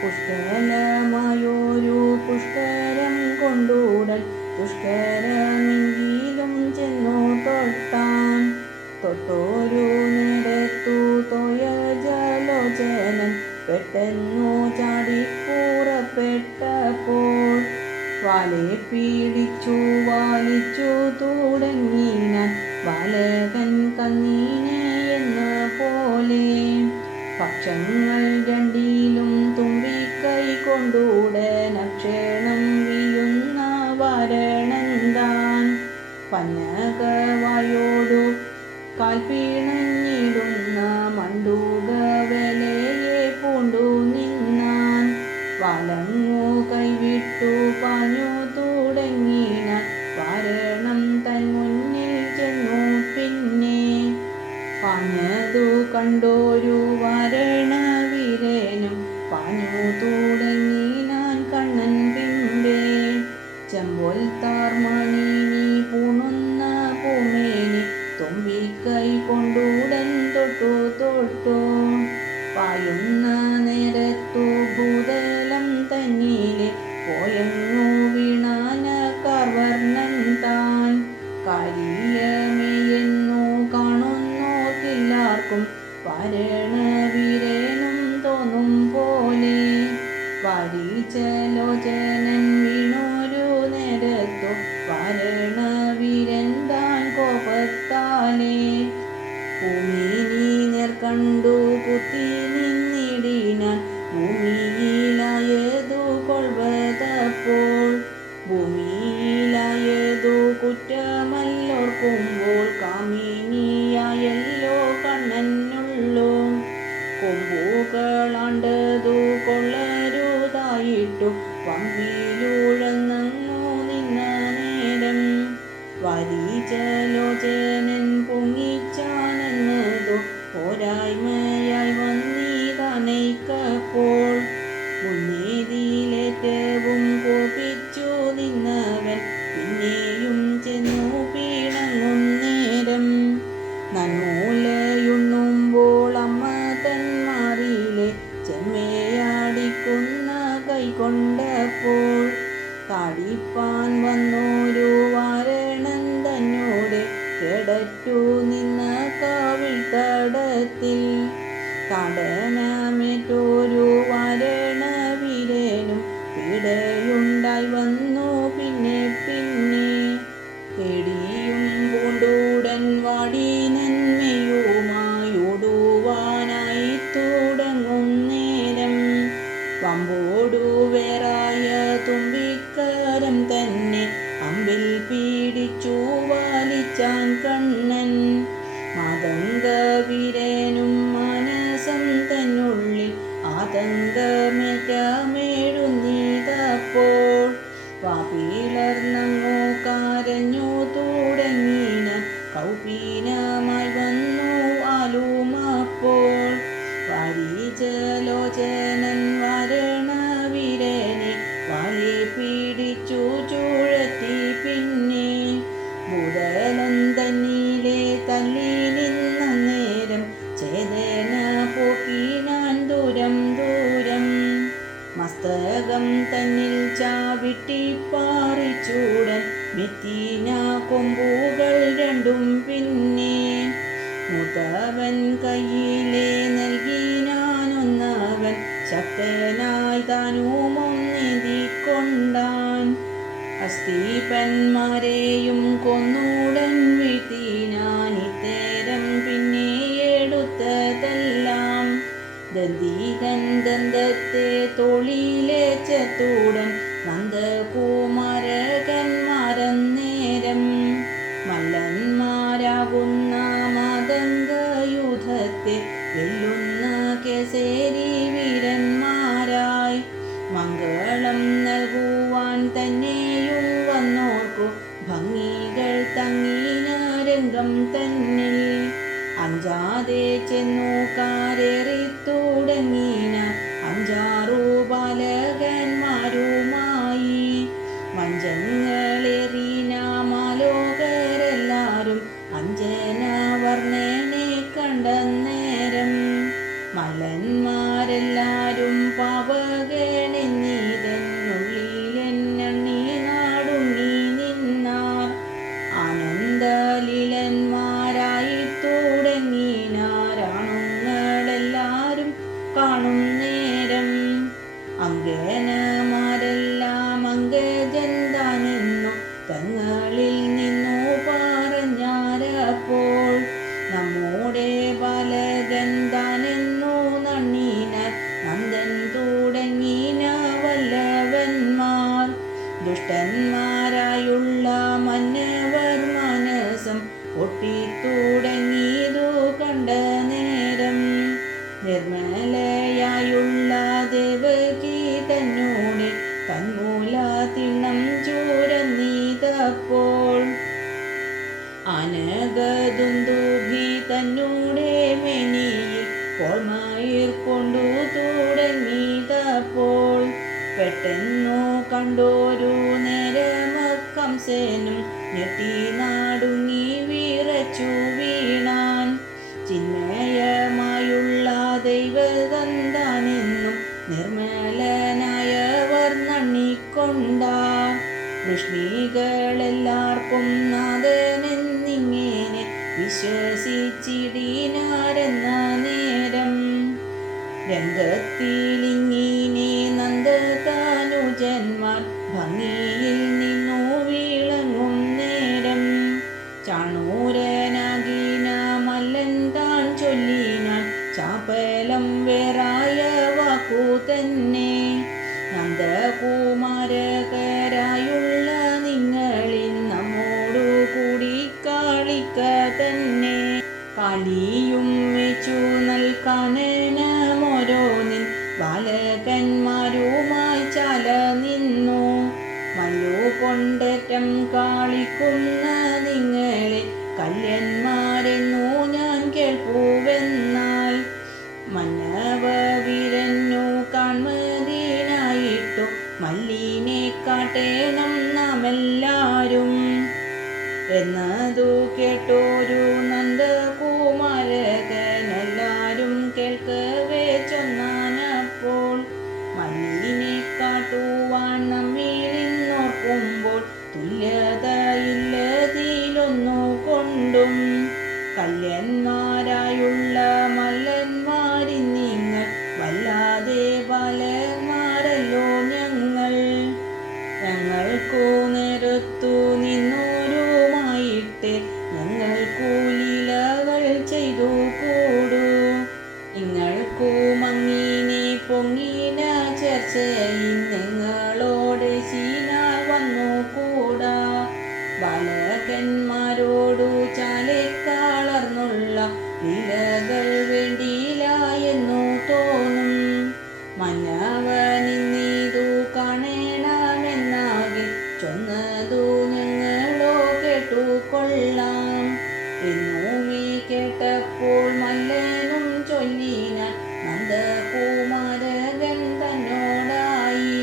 പുഷ്കലമായൊരു പുഷ്കരം കൊണ്ടുടൻ ദുഷ്കരമെങ്കിലും ചെന്നു തൊട്ടാൻ. തൊട്ടോരു നേരത്തു തോയ ജലോചനൻ പെട്ടെന്നു ചാടിപ്പുറപ്പെട്ടപ്പോൾ വാലെ പിടിച്ചു വലിച്ചു തുടങ്ങിനാൻ ബാലകൻ കന്നീനെ എന്ന പോലെ. പക്ഷങ്ങൾ രണ്ടിലും തുമ്പിക്കൈ കൊണ്ടുടനക്ഷണം വീഴുന്ന വരണൻ താൻ. പന്നകവായോടു കാൽപ്പിണഞ്ഞിടുന്ന മണ്ടുകവലയെ പൂണ്ടു നിന്നാൻ. വാലങ്ങു കൈവിട്ടു പാഞ്ഞു തുടങ്ങിനാൻ വരണം തൻ മുന്നിൽ ചെന്നു പിന്നെ. പാഞ്ഞതു കണ്ടോരു വരണവീരനും പാഞ്ഞു തുടങ്ങിനാൻ കണ്ണൻ പിമ്പേ. ചെമ്പോൽ താർമണിനി പൂണുന്ന പൂമേനി തുമ്പിക്കൈ കൊണ്ടുടൻ തൊട്ടു. പായുന്ന നേരത്തു ഭൂതലം തന്നിലെ പോയങ്ങു വീണാന കാർവർണ്ണൻ താൻ. കാര്യമേയെന്നു കാണുന്നോർക്കെല്ലാവർക്കും വരണവീരനും തോന്നും പോലെ. വാരിജലോചനൻ വീണൊരു നേരത്തു വരണവീരൻ താൻ കോപത്താലേ. ഭൂമിനി നേർക്കണ്ടു കുത്തി നിന്നിടിനാൻ ഭൂമിയിലായതു കൊൾവതപ്പോൾ. ഭൂമിയിലായതു കുറ്റമല്ലോർക്കുമ്പോൾ കാമിനിയായല്ലോ കണ്ണനുള്ളൂ. കൊമ്പുകളാണ്ടതു കൊള്ളരുതായിട്ടു വമ്പിലുഴന്നങ്ങു നിന്ന നേരം വാരിജലോചനൻ പൊങ്ങിച്ചാനെന്നതു പോരായ്മയായി വന്നീതാനൈക്കപ്പോൾ. മുന്നേതിലേറ്റവും കോപിച്ചു നിന്നവൻ പിന്നെയും ചെന്നു പിണങ്ങും നേരം. നന്മൂലയുണ്ണുമ്പോൾ അമ്മ തന്മാറിലെ ചെമ്മയാടിക്കുന്ന കൈകൊണ്ടപ്പോൾ താടിപ്പാൻ വന്നൊരു വാരണൻ തന്നോട് കേടറ്റു നിന്ന കാവിൽ തടത്തിൽ. താടനമേറ്റൊരു വരണവീരനും പീഡയുണ്ടായി വന്നു പിന്നെ. പേടിയും പൂണ്ടുടൻ വാടി നന്മയുമായോടുവാനായി തുടങ്ങും നേരം വമ്പോടു വേറായ തുമ്പിക്കരം തന്നെ അമ്പിൽ പീഡിച്ചു വലിച്ചാൻ കണ്ണൻ. മാതംഗവീരനും മനസം തന്നുള്ളിൽ ആതങ്കമേറ്റമേഴുന്നീതപ്പോൾ. വാപിളർന്നങ്ങു കരഞ്ഞു തുടങ്ങിനാൻ കൗപീനമായി വന്നു ആലുമപ്പോൾ. വാരിജലോചനൻ വരണവീരനെ വാലി പിടിച്ചു ചുഴറ്റി പിന്നെ. ഭൂതലം തന്നിലെ തല്ലി നിന്ന നേരം ചേതന പോക്കിനാൻ ദൂരം. മസ്തകം തന്നിൽ ചാവിട്ടിപ്പാറിച്ചൂടൻ മെത്തിന കൊമ്പുകൾ രണ്ടും പിന്നെ. മുതവൻ കയ്യിലെ നൽകിനാനൊന്നവൻ ശക്തനായി താനുമൊന്നെതിക്കൊണ്ടാൻ. അസ്ഥിപന്മാരെയും കൊന്നുടൻ വീഴ്ത്തിനാൻ ഇത്തേരം പിന്നെ എടുത്തതെല്ലാം. ദന്തികൻ ദന്തത്തെ തോളിലേച്ചത്തുടൻ നന്ദകുമാരകന്മാരന്നേരം മല്ലന്മാരാകുന്ന മാതംഗയുധത്തെ വെല്ലുന്ന കേസരി വീരന്മാരായി. മംഗളം നൽകുവാൻ തന്നെയും വന്നോർക്കു ഭംഗികൾ തങ്ങിന രംഗം തന്മൂല തിണ്ണം ചൂരന്നീതപ്പോൾ അനഗതുന്തുഭി തന്നൂടെ മെനിയിൽ പോൾമയിർ കൊണ്ടു തുടങ്ങിയതപ്പോൾ പെട്ടെന്നു കണ്ടോരു നേരമക്കംസനും ഞെട്ടി നാടുങ്ങി വിറച്ചു വീണാൻ. ചിന്മയമായുള്ള ദൈവതന്താനെന്നും നിർമ്മലനായവർ നണ്ണിക്കൊണ്ടാർ. വൃഷ്ണികളെല്ലാവർക്കും നാഥനെന്നിങ്ങനെ വിശ്വസിച്ചിടിനാരെന്ന നേരം രംഗത്തിലിങ്ങിനെ നന്ദതാനുജന്മാർ ഭംഗിയിൽ നിന്നു വിളങ്ങും നേരം ചാണൂരനാകിന മല്ലൻ താൻ ചൊല്ലിനാൻ ചാപ്പലം വേറായ വാക്കു തന്നെ. നന്ദകുമാരകരായുള്ള നിങ്ങളിൽ നമ്മോടു കൂടി കാളിക്ക തന്നെ. കാലിയും വെച്ചു നൽകാനോരോന്നിൻ ബാലകന്മാരുമായി ചാല നിന്നു. മല്ലു കൊണ്ടറ്റം കാളിക്കുന്ന നിങ്ങളെ കല്യന്മാരെന്നു ഞാൻ കേൾപ്പുവെന്നാൽ മന്നവവിരന്നു കാൺമതിനായിട്ടു മല്ലിനെ കാട്ടേണം നാമെല്ലാരും എന്നതു കേട്ടോരു നന്ദകുമാരകനെല്ലാരും കേൾക്കവേ ചൊന്നാനപ്പോൾ മല്ലിനെ കാട്ടുവാൻ നമ്മിലിന്നോർക്കുമ്പോൾ തുല്യതയില്ലതിലൊന്നു കൊണ്ടും കല്യന്മാരായുള്ള മല്ലന്മാരിന്നിങ്ങൾ വല്ലാതെ ബാലന്മാരല്ലോ ഞങ്ങൾ. ഞങ്ങൾക്കു നേരത്തു നിന്നോരുമായിട്ട് ഞങ്ങൾക്കു ലീലകൾ ചെയ്തു കൂടൂ. നിങ്ങൾക്കു മങ്ങിനെ പൊങ്ങിന ചർച്ചയിൽ നിങ്ങളോട് ശീനാൽ വന്നു കൂടാ. ബാലകന്മാരോടു ചാലേക്കാളർന്നുള്ള ലീലകൾ വേണ്ടിയില്ല എന്നു തോന്നും. മന്നവനിന്നീതു കാണണമെന്നാകിൽ ചൊന്നതു ഞങ്ങളോ കേട്ടുകൊള്ളാം എന്നുമേ കേട്ടപ്പോൾ മല്ലനും ചൊല്ലിനാൻ നന്ദകുമാരകൻ തന്നോടായി.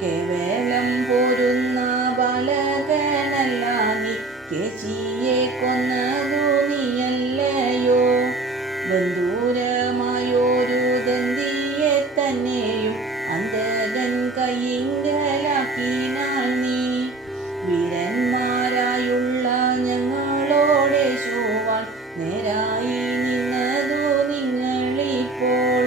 കേവലം പോരുന്ന ബാലകനല്ല നീ, കേശിയെ കൊന്നതു നീയല്ലയോ. ബന്ധൂരമായോരു ദന്തിയെ തന്നെയും അന്തകൻ കയ്യിങ്കലാക്കിനാൾ നീ. വീരന്മാരായുള്ള ഞങ്ങളോടേശുവാൻ നേരായി നിന്നതു നിങ്ങളിപ്പോൾ.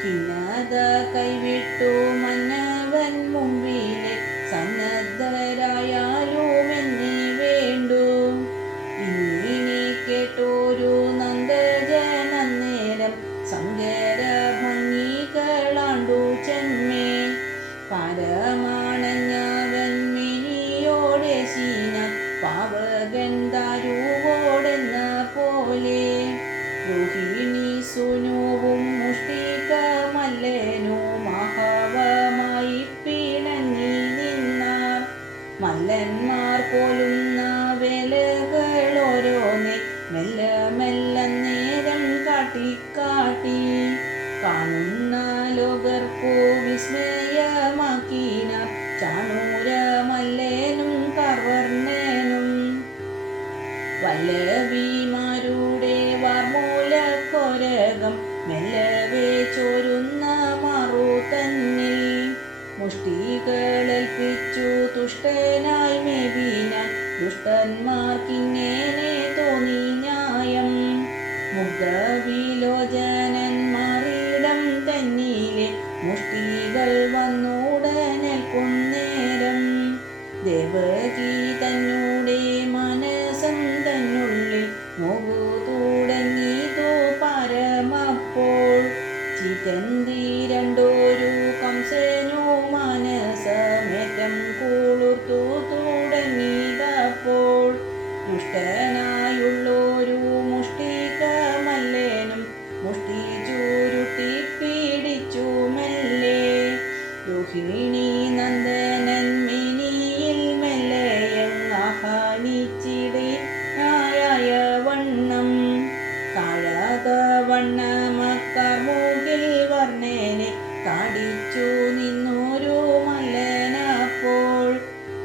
കിന്നത കൈവിട്ടു മന്നവൻ മുമ്പിലെ സന്നദ്ധരായാലുമെന്നെ വേണ്ടു. ഇങ്ങനെ കേട്ടോരു നന്ദജനന്നേരം സങ്കര ഭംഗികളാണ്ടു ചെമ്മേ. പരമാണഞ്ഞവൻ മിനിയോടെ ശീന പാവകൻ ദാരുവോടെന്ന പോലെ. രോഹിണി സുനുവും മുഷ്ടികമല്ലനു മഹാവമായി പിണങ്ങി നിന്നാർ. മല്ലന്മാർ പോലുന്ന വേലകളോരോന്നെ മെല്ലെ മെല്ലെ നേരം കാട്ടി കാണുന്ന ലോകർക്കു വിസ്മയമാക്കിന ചാണൂരമല്ലേനും കാർവർണ്ണനും. വല്ലവിമാരുടെ വാർമൂലക്കൊരകം മെല്ലവേ ചോരുന്ന മാറു തന്നിൽ മുഷ്ടികളേൽപ്പിച്ചു തുഷ്ടനായി മേബിനാൻ ദുഷ്ടന്മാർക്കിങ്ങനെ തോന്നി ന്യായം. മുഗ്ധവിലോചനന്മാരിടം തന്നിലെ മുഷ്ടികൾ വന്നുടനേൽക്കുന്നേരം ദേവകി തന്നൂടെ മനസം തന്നുള്ളിൽ മോഹു തുടങ്ങിയതു പരമപ്പോൾ. ചിതന്തി രണ്ടോരു കംസനു മനസമേറ്റം കൂളുർത്തു തുടങ്ങിയതപ്പോൾ ദുഷ്ടനായുള്ളൊരു മുഷ്ടികമല്ലേനും മുഷ്ടി ചുരുട്ടി പീഡിച്ചു മെല്ലെ. രോഹിണി രോഹിണി നന്ദനൻ മിനിയിൽ മെല്ലയങ്ങാഹാനിച്ചിടെ ആയ വണ്ണം താഴക വണ്ണമക്കാർ മൂകിൽ വർണ്ണനെ കാടിച്ചു നിന്നൊരു മല്ലനപ്പോൾ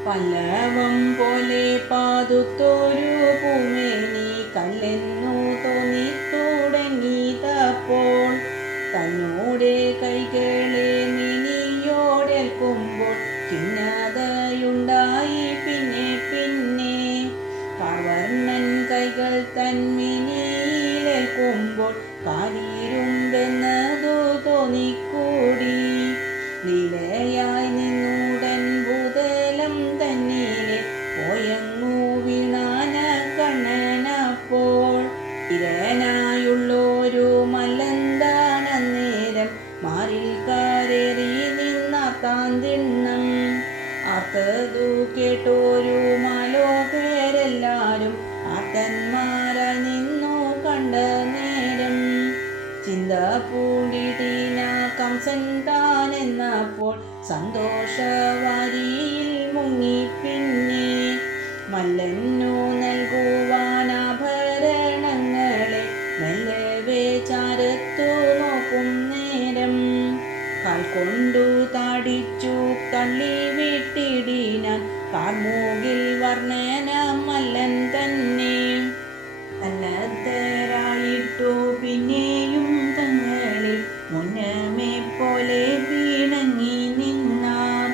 പല്ലവം പോലെ പാതുത്തൊരു പൂമേനി കല്ലെന്നു തോന്നി തുടങ്ങിയതപ്പോൾ തന്നോടെ കൈകളെ മിനിയോടേൽക്കുമ്പോൾ ഖിന്നതയുണ്ടായി പിന്നെ പിന്നെ പാർവർണ്ണൻ കൈകൾ തന്മിനിയിലേൽക്കുമ്പോൾ കാലിരുമ്പെന്നതു തോന്നിക്കൂടി ലീലയായി നിന്നുടൻ ഭൂതലം തന്നിലെ പോയങ്ങു വീണാന കണ്ണനപ്പോൾ ഇരനായുള്ളൊരു മല്ലന്താനന്നേരം മാറിൽ കാരേറി നിന്നാർത്താൻ തിണ്ണം ആർത്തതു കേട്ടോരു മാലോകരെല്ലാരും ആർത്തന്മാരായി നിന്നു കണ്ട നേരം ചിന്ത പൂണ്ടിടീന കംസൻ താനെന്നപ്പോൾ സന്തോഷവാരിയിൽ മുങ്ങി പിന്നെ മല്ലന്നു നൽകുവാനാഭരണങ്ങളെ മെല്ലവേ ചാരത്തു നോക്കും നേരം കാൽ കൊണ്ടു താടിച്ചു തള്ളി വിട്ടിടിനാൻ കാർമൂകിൽ വർണ്ണന മല്ലൻ തന്നെ അന്നത്തരായിട്ടു പിന്നെയും തങ്ങളിൽ മുന്നമേ പോലെ വീണങ്ങി നിന്നാർ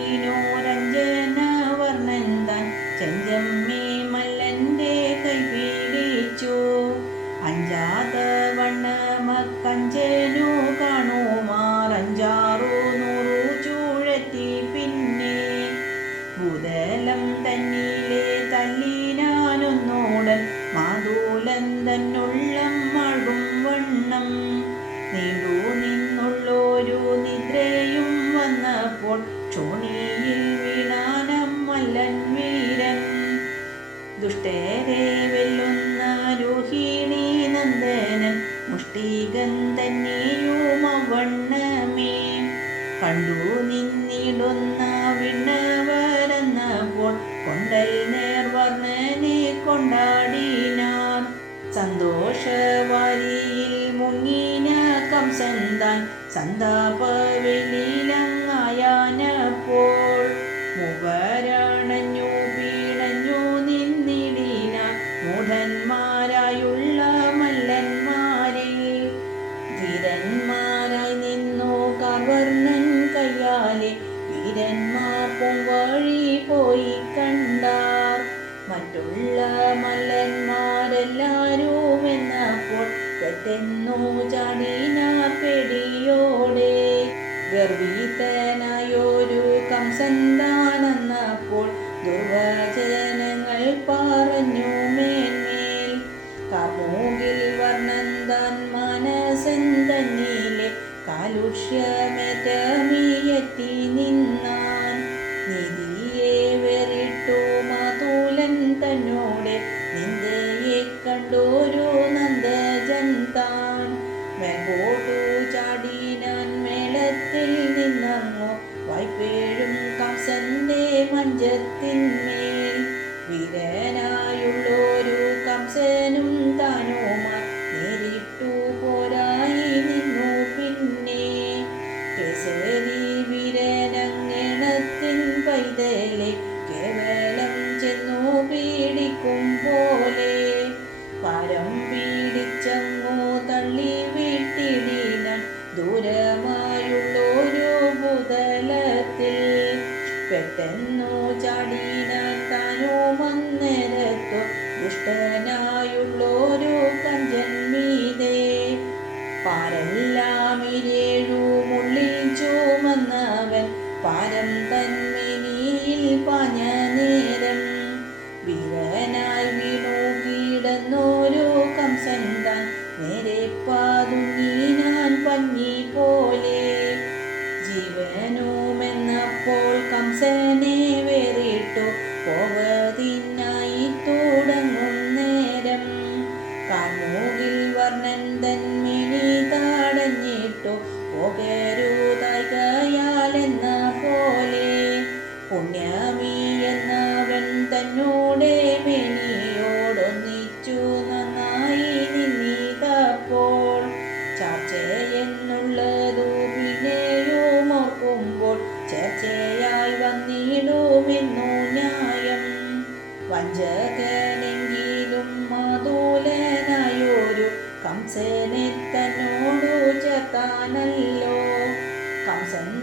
കഞ്ചുവന്നിടീനോരഞ്ജന വർണ്ണൻ താൻ ചെഞ്ചമ്മേ മല്ലന്റെ കൈ പിടിച്ചു അഞ്ചാത വണ്ണമക്കഞ്ചനു കാണുമാർ 500 ചൂഴറ്റി പിന്നെ ഭൂതലം തന്നിലെ തല്ലിനാനൊന്നോടൻ മാതൂലൻ തന്നുള്ളം മാൾകും വണ്ണം നീണ്ടു നിന്നുള്ളൊരു നിദ്രയും വന്നപ്പോൾ ക്ഷോണിയിൽ വീണാനം മല്ലൻ വീരൻ ദുഷ്ടരെ വെല്ലുന്ന രോഹിണി നന്ദനൻ മുഷ്ടികൻ തന്നെയുമവണ്ണമേ കണ്ടു നിന്നിടുന്ന വിണ്ണവരെന്നപ്പോൾ കൊണ്ടൽ നേർവർണ്ണനെ കൊണ്ടാടിനാർ സന്തോഷവാരിയിൽ മുങ്ങിന കംസൻ താൻ സന്താപവെളിയിലങ്ങായാനപ്പോൾ മൂവരണഞ്ഞു വീണഞ്ഞു നിന്നിടിന മൂഢന്മാരായുള്ള മല്ലന്മാരിൽ ധീരന്മാരായി നിന്നു കാർവർണ്ണൻ കയ്യാലെ വീരന്മാർ പൊൻവഴി പോയി കണ്ടാർ മറ്റുള്ള മല്ലന്മാരെല്ലാരും എന്നപ്പോൾ തെറ്റെന്നു ചാടിനാർ പേടിയോടെ ഗർഭിതനായൊരു കംസൻ താനെന്നപ്പോൾ ദുർവചനങ്ങൾ പറഞ്ഞു മേന്മേൽ കാർമൂകിൽ വർണ്ണൻ താൻ മനസ്സൻ തന്നിലെ കാലുഷ്യമെറ്റമിയെത്തി നിന്നാൻ നിധിയെ വേറിട്ടു മാതൂലൻ തന്നോടെ നിന്ദയെ കണ്ടോരു നന്ദജൻ താൻ മേൽപോട്ടു ചാടിനാൻ മേളത്തിൽ നിന്നങ്ങോ വായ്പേഴും കംസന്റെ മഞ്ചത്തിന്മേൽ വീരനായുള്ളൊരു കംസനും താനുമാർ നേരിട്ടു പോരായി നിന്നു പിന്നെ കേസരി വീരനങ്ങണത്തിൻ പൈതലെ കേവലം ചെന്നു പീഡിക്കും പോലെ പാരം പീഡിച്ചങ്ങോ തള്ളി വിട്ടിടിനാൻ ദൂരമായുള്ളൊരു ഭൂതലത്തിൽ പെട്ടെന്നു ചാടിനാൻ താനും അന്നേരത്തു ദുഷ്ടനായുള്ളൊരു കഞ്ചൻ മീതെ പാരെല്ലാം ഇരേഴുമുള്ളിൽ ചുമന്നവൻ പാരം തന്മിനിയിൽ പാഞ്ഞ നേരം വീരനായി വീണു കിടന്നോരു കംസൻ താൻ നേരെ പാതുങ്ങിനാൻ പഞ്ഞി പോലെ ജീവനുമെന്നപ്പോൾ കംസനെ വേറിട്ടു പോവതിനായി തുടങ്ങും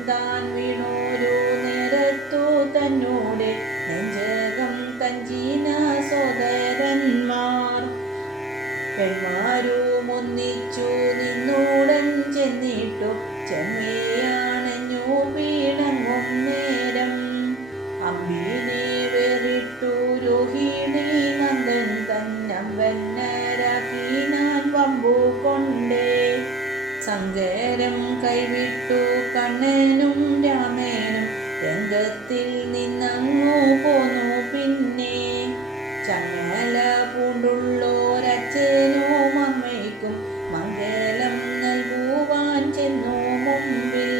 താൻ വീണോരു നേരത്തു തന്നോട് നെഞ്ചകം തഞ്ചീന സോദരന്മാർ പെൺമാരും ഒന്നിച്ചു നിന്നോടൻ ചെന്നിട്ടു ചെമ്മയാണഞ്ഞു വീണങ്ങും നേരം അമ്പിനെ വേറിട്ടു രോഹിണി നന്ദൻ തന്നമ്പന്നരാക്കി ഞാൻ വമ്പു കൊണ്ടേ സങ്കരം കൈവിട്ടു കണ്ണനും രാമേനും രംഗത്തിൽ നിന്നങ്ങു പോന്നു പിന്നെ ചങ്ങല പൂണ്ടുള്ളോരച്ഛനും അമ്മയ്ക്കും മംഗലം നൽകുവാൻ ചെന്നു മുമ്പിൽ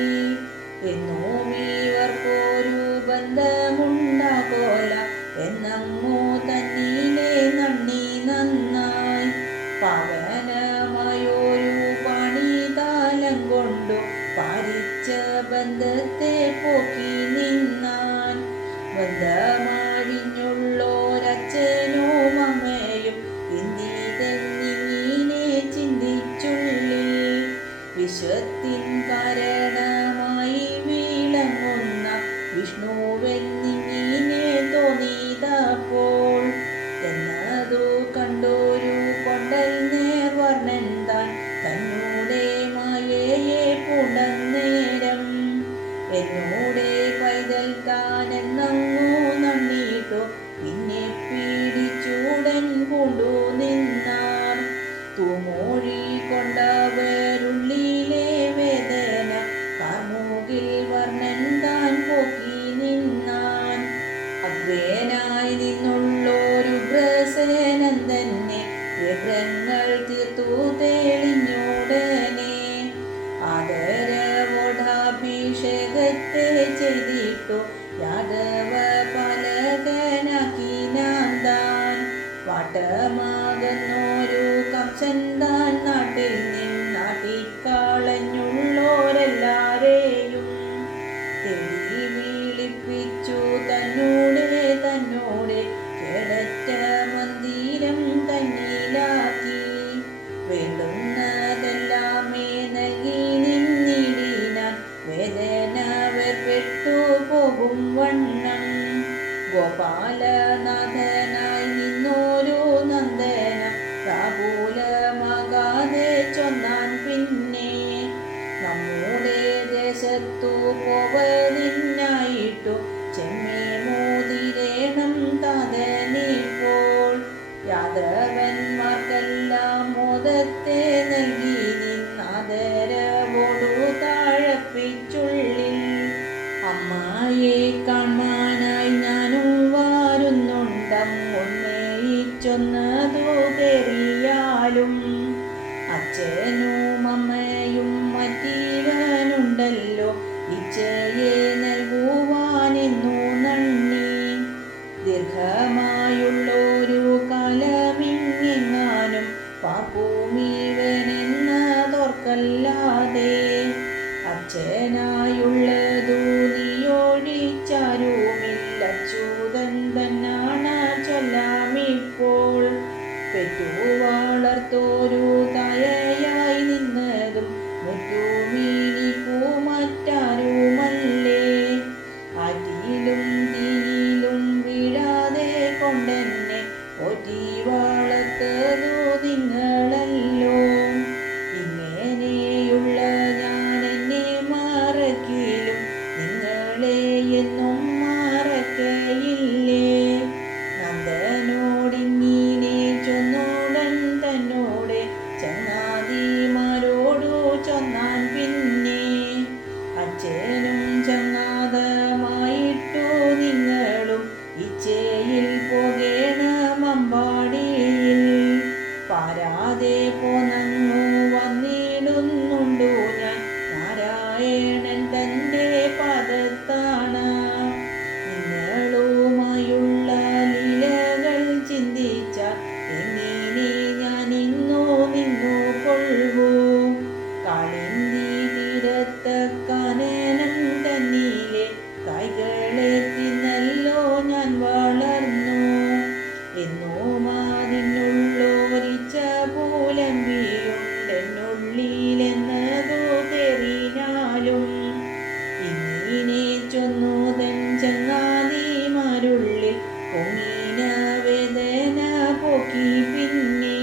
എന്നു ഇവർക്കൊരു ബന്ധമുണ്ടാകോല എന്നങ്ങു തന്നീലെ നന്ദി നന്നായി പാവനമായൊരു പണിതാലം കൊണ്ടു പാലിച്ച ബന്ധത്തെ പോക്കി നിന്നാൻ ബന്ധമാഴിഞ്ഞുള്ളോരച്ഛനും അമ്മയും ഇന്ദിതന്നിങ്ങനെ ചിന്തിച്ചുള്ളിൽ വിശ്വത്തിൻ കാരണമായി വിളങ്ങുന്ന വിഷ്ണുവെന്നിങ്ങനെ തോന്നിയതപ്പോൾ എന്നതു കണ്ടൊരു കൊണ്ടൽ നേർവർണ്ണൻ താൻ തന്നൂടെ മായയെ പൂണ്ടന്നേരം എന്നൂടെ പൈതൽ താനെന്നങ്ങു നന്ദിട്ടു പിന്നെ പീഡിച്ചൂടൻ കൊണ്ടു നിന്നാർ തൂമൊഴി കൊണ്ടവരുള്ളിലെ വേദന കാർമുകിൽ വർണ്ണൻ താൻ പോക്കി നിന്നാൻ അദ്വേനായി നിന്നുള്ളൊരു ഗ്രസേനൻ തന്നെ വിഗ്രഹങ്ങൾ തീർത്തു തെളിഞ്ഞുടനെ ആദരവോടാഭിഷേകത്തെ ചെയ്തിട്ടു യാദവ പാലകനാക്കി ഞാൻ താൻ വാട്ടമാകുന്നൊരു കംസൻ താൻ നാട്ടിൽ നിന്നാട്ടിക്കളഞ്ഞുള്ളോരെല്ലാരെയും തേടി വിളിപ്പിച്ചു തന്നോടെ കേടറ്റ മന്ദിരം തന്നിലാക്കി വേണ്ടുന്നതെല്ലാമേ നൽകി നിന്നിടിനാൻ വേദന വേർപെട്ടു പോകും വണ്ണം ഗോപാലനാഥനായി നിന്നോരു നന്ദന കാബൂലമാകാതെ ചൊന്നാൻ പിന്നെ നമ്മുടെ ദേശത്തു പോവതിനായിട്ടു ചെമ്മേ മോതിരേണം താതനിപ്പോൾ യാദവന്മാർക്കെല്ലാം മോദത്തെ നൽകി നിന്നാദരവോടു താഴപ്പിച്ചുള്ളിൽ അമ്മായെ കാണാനായി ഞാനും വാരുന്നുണ്ടമ്മൊന്നേയിച്ചൊന്നതു കയറിയാലും അച്ഛനും അമ്മയും മറ്റീവനുണ്ടല്ലോ ഇച്ഛയെ നൽകുവാനെന്നു നന്ദി ദീർഘമായുള്ളൊരു കാലമിങ്ങെങ്ങാനും പാർപ്പുമീവനെന്നതോർക്കല്ലാതെ അച്ഛനായുള്ളതു നീയൊഴിച്ചാരുമില്ല അച്യുതൻ തന്നാണ ചൊല്ലാമിപ്പോൾ പെറ്റു വളർത്തോരു തായയായി നിന്നതും മുറ്റുമീനിക്കു മറ്റാരുമല്ലേ ആറ്റിലും തീയിലും വീഴാതെ കൊണ്ടെന്നെ ഒറ്റി വളർത്തതു നിങ്ങളല്ലോ ഇങ്ങനെയുള്ള ഞാൻ എന്നെ മറക്കിലും നിങ്ങളെ എന്നും മറക്കയില്ലേ നന്ദനോടിങ്ങനെ ചൊന്നോടൻ തന്നോടെ ചൊന്നു തൻ ചങ്ങാതിമാരുള്ളിൽ പൊങ്ങിന വേദന പോക്കി പിന്നെ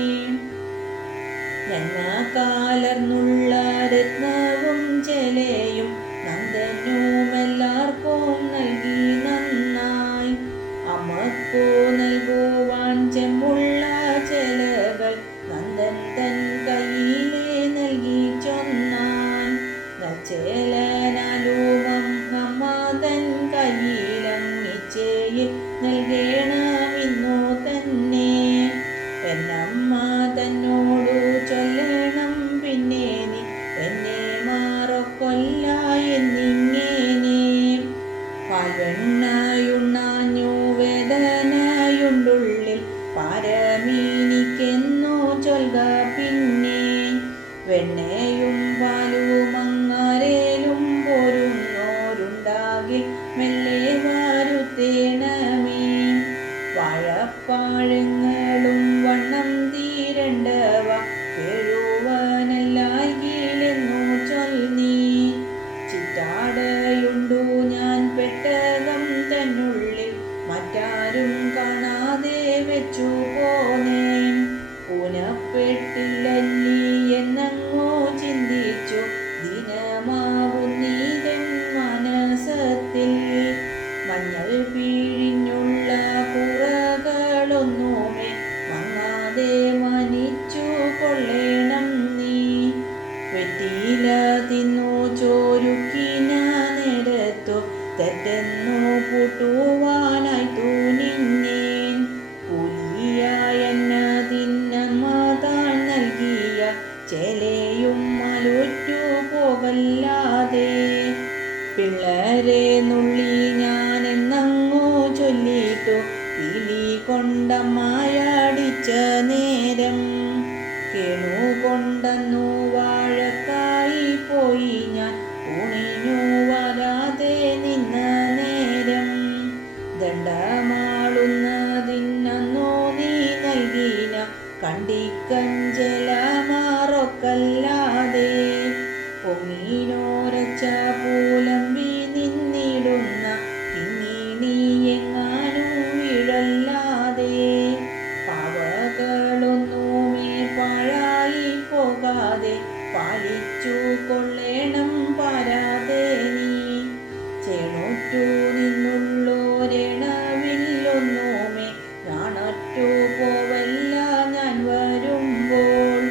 നന്മ കാലർന്നുള്ള രത്നവും ചെലയും നന്ദനുമെല്ലാവർക്കും നൽകി നന്നായി. അമ്മക്കു നൽകുവാൻ ചെമ്മുള്ള ചെലകൾ നന്ദൻ തൻ കയ്യിലെ നൽകി ചൊന്നാൻ. നച്ചേലനാലുമം അമ്മ തൻ കയ്യിലങ്ങിച്ചയിൽ നൽകേണമിന്നു തന്നെ. എന്നമ്മ തന്നോടു ചൊല്ലണം പിന്നെ നീ എന്നെ മാറൊക്കൊല്ല എന്നിങ്ങനെ. പാൽവെണ്ണയുണ്ണാഞ്ഞു വേദനയുണ്ടുള്ളിൽ പാരമീനിക്കെന്നു ചൊൽക പിന്നെ. വെണ്ണയും പാലും അങ്ങാരേലും പോരുന്നോരുണ്ടാകിൽ മെല്ലെ വരുത്തേണമേ. വാഴപ്പാഴങ്ങളും വണ്ണം തീരണ്ടവ കേഴുവാനല്ലായിലെന്നു ചൊല്ലി. ചിറ്റാടയുണ്ടു ഞാൻ പെട്ടകം തന്നുള്ളിൽ മറ്റാരും കാണാതെ വെച്ചു പോന്നേൻ. ഊനപ്പെട്ടില്ലല്ലി എന്നങ്ങോ ചിന്തിച്ചു ദിനമാവുന്നീതൻ മനസത്തിൽ. മഞ്ഞൾ പിഴിഞ്ഞുള്ള കുറകളൊന്നുമേ മങ്ങാതെ മനിച്ചു കൊള്ളേണം നീ. വെറ്റില തിന്നു ചോരുക്കിന നേരത്തു തെറ്റെന്നു കൂട്ടുവാനായി തുനിന്നേൻ. കൂലിയായെന്നതിന്നമ്മ താൻ നൽകിയ ചേലയും മലുറ്റു പോകല്ലാതെ. പിള്ളരെ നുള്ളി ഞാനെന്നങ്ങോ ചൊല്ലിട്ടു പിലി കൊണ്ടമ്മയടിച്ച നേരം. കേണുകൊണ്ടന്നു വാഴക്കായി പോയി ഞാൻ ഊണിനു വരാതെ നിന്ന നേരം. ദണ്ഡമാളുന്നതിന്നു നീ നൽകിന കണ്ടിക്കഞ്ചലമാറൊക്കല്ലാതെ. പൊങ്ങിനോരച്ച പൂലമ്പി നിന്നിടുന്ന കിങ്ങിണി എങ്ങാനും വീഴല്ലാതെ. പാവകളൊന്നുമേ പാഴായി പോകാതെ പാലിച്ചു കൊള്ളേണം പാരാതെ നീ. ചേണുറ്റു നിന്നുള്ളോരെണവില്ലൊന്നുമേ ഞാനറ്റു പോവല്ല ഞാൻ വരുമ്പോൾ.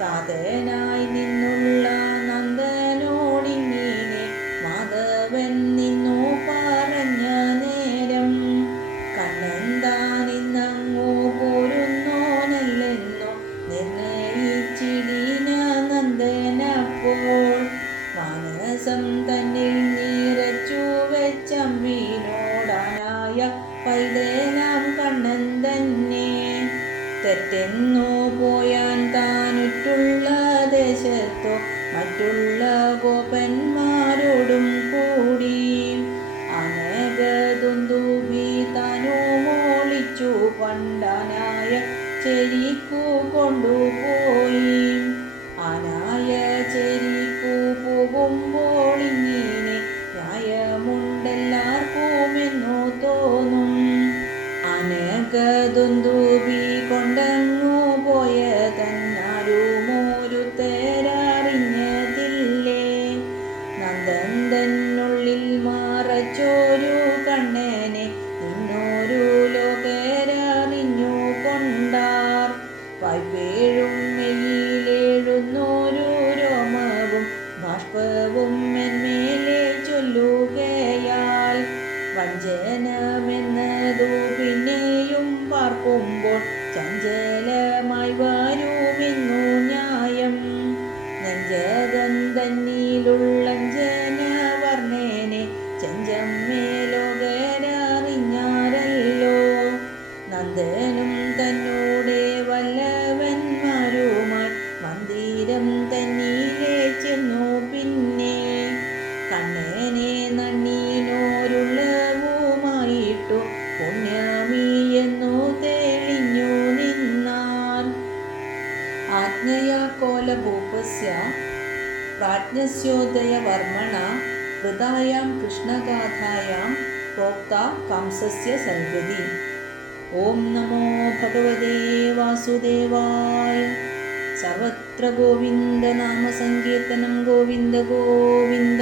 താതനായി നിന്നുള്ള നന്ദനോടിങ്ങനെ മാധവൻ നിന്നു പറഞ്ഞ നേരം. കണ്ണെന്താനിന്നങ്ങോ പോരുന്നോനല്ലെന്നു നിർണയിച്ചിടിന നന്ദനപ്പോൾ. മാനസം തന്നിൽ നീറച്ചു വെച്ചമ്പിനോടാനായ പൈതലാം കണ്ണൻ തന്നെ. തെറ്റെന്നു പോയാൻ താനുറ്റുള്ള ദേശത്തോ മറ്റുള്ള ഗോപന്മാരോടും കൂടി. അനകതുന്തുഭി താനു മോളിച്ചു പണ്ടാനായ ചെരിക്കു കൊണ്ടുപോയി. ആനായ ചെരിക്കു പോകുമ്പോൾ ഇങ്ങനെ ന്യായമുണ്ടെല്ലാവർക്കുമെന്നു തോന്നും. അനകതുന്തുഭി കൊണ്ടങ്ങു പോയതന്നാരുമോരുത്തരറിഞ്ഞതില്ലേ. നന്ദൻ തന്നുള്ളിൽ മറച്ചോരു കണ്ണനെ നിന്നോരു ലോകരറിഞ്ഞു കൊണ്ടാർ. വായ്പേഴും മെയ്യിലെഴുന്നോരു രോമവും ബാഷ്പവും മെന്മേലെ ചൊല്ലുകയാൽ. വഞ്ചനമെന്നതു പിന്നെയും പാർക്കുമ്പോൾ ചഞ്ചലമായി വരുമെന്നു ന്യായം. നെഞ്ചകം തന്നിലുള്ളഞ്ജന വർണ്ണനെ ചെഞ്ചമ്മേലോകരറിഞ്ഞാരല്ലോ. നന്ദനും തന്നോടെ വല്ലവന്മാരുമായി മന്ദിരം തന്നിലെ ചെന്നു പിന്നെ. കണ്ണനെ നണ്ണീനോരുള്ളവുമായിട്ടു പുണ്യമീയെന്നു തെളിഞ്ഞു നിന്നാൻ. ആജ്ഞയാ കോലഭൂപസ്യ പ്രാജ്ഞസ്യോദയവർമ്മണ कृतायां कृष्णगाथायां प्रोक्ता कंसस्य सद्गति। ॐ नमो भगवते वासुदेवाय। सर्वत्र गोविन्दनामसङ्कीर्तनं गोविन्द गोविन्द।